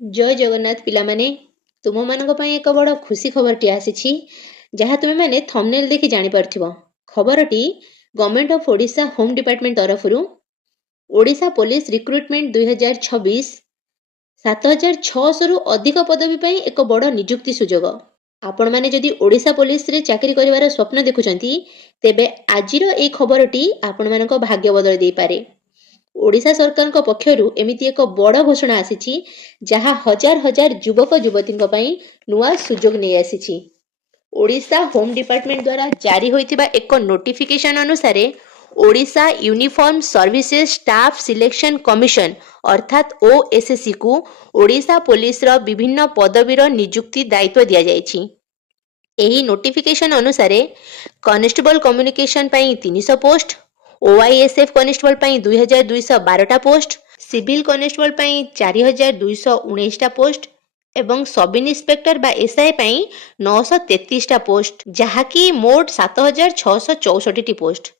जय जगन्नाथ पिलामाने तुम मानक पई एक बड़ खुशी खबरटी आसीछि जहाँ तुमे माने थंबनेल देखि जानि परथिबो। खबरटी government of Odisha home department तरफरु ओडिशा पुलिस रिक्रुटमेंट 2026 7600 रु अधिक पदवी पई एक बड़ नियुक्ति सुजोग। आपण माने जदि ओडिशा पुलिस रे चाकरी करिवार स्वप्न देखुचंती तेबे आजिर ए खबरटी आपण मानक भाग्य बदल देई पारे। ओडिशा सरकार को पक्षरु एमिति एक बड़ घोषणा आसीछि जहाँ हजार हजार युवक युवती नुआ सुजोग नहीं आसीछि। ओडिशा होम डिपार्टमेंट द्वारा जारी होइतिबा एक नोटिफिकेशन अनुसार Odisha uniform services staff selection commission अर्थात ओएसएससी को ओडिशा पुलिस रो विभिन्न पदवीर नियुक्ति दायित्व दिया जायछि। एही नोटिफिकेशन अनुसार कांस्टेबल कम्युनिकेशन पई 300 पोस्ट, ओआईएसएफ कांस्टेबल पई 2212 पोस्ट, सिविल कांस्टेबल पई 4219 पोस्ट एवं सब इन्स्पेक्टर बा एसआई पई 933 पोस्ट जहाँकि मोट 7664 पोस्ट।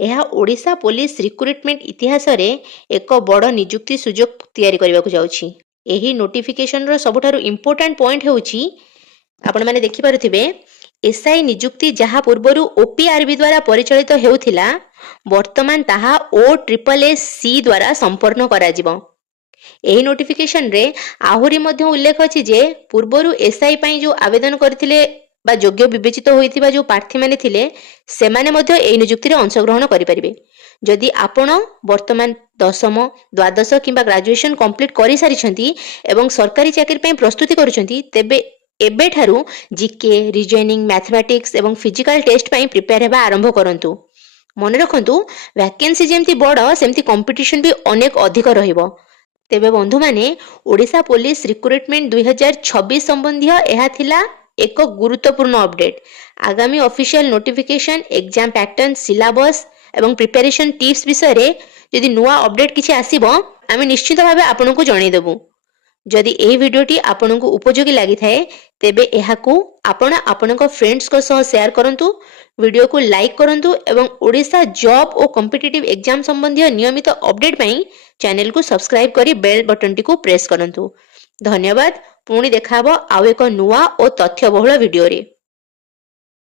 यह ओडिशा पुलिस रिक्रुटमेंट इतिहास रे एक बड़ नियुक्ति सुजोग तैयारी करबाकू जाउछि। एही नोटिफिकेशन रो सबठारु इंपोर्टेंट पॉइंट होउछि आपण माने देखि पारुथिबे एसआई नियुक्ति जहाँ पूर्वरु ओपीआरबी द्वारा परिचालित हेउथिला वर्तमान ताहा OSSC द्वारा संपन्न करा जिवो। एही नोटिफिकेशन रे आहुरी मध्य उल्लेख अछि जे पूर्वरु एसआई पई जो आवेदन करथिले बा योग्य विवेचित होइतिबा जो प्रार्थी माने थिले सेमाने मध्य एही नियुक्ति रे अंशग्रहण करि परिबे। जदि आपण वर्तमान 10म, द्वादश किंबा ग्रेजुएशन कंप्लीट करि सारिछंती एवं सरकारी चाकरी पई प्रस्तुति करूछंती तेबे एबे ठारू जीके, रीजनिंग, मैथमेटिक्स एवं फिजिकल टेस्ट पई प्रिपेयर हेबा आरंभ करंतु। मने रखंतु वैकेंसी जेमती बड़ सेमती कंपटीशन भी अनेक अधिक रहिबो। तेबे बंधु माने ओडिशा पुलिस रिक्रुटमेंट 2026 संबंधी एहा थिला एक गुरुत्वपूर्ण अपडेट। आगामी official notification, exam pattern, syllabus एवं प्रिपरेशन टिप्स विषय रे यदि नुआ अपडेट किछि आसीबो आमे निश्चित भाबे आपनकु जणाई देबु। जदि एही वीडियोटी आपनकु उपयोगी लागि थाए तेबे एहाकु आपण आपनक फ्रेंड्स को सह शेयर करंतु, वीडियो को लाइक करंतु एवं ओडिशा जॉब और कॉम्पिटिटिव एग्जाम संबंधी नियमित अपडेट पई चैनल को सब्सक्राइब करी बेल बटन टी को प्रेस करंतु। धन्यवाद। पुणी देखाबो आउ एक नुआ और तथ्य बहुल वीडियो रे।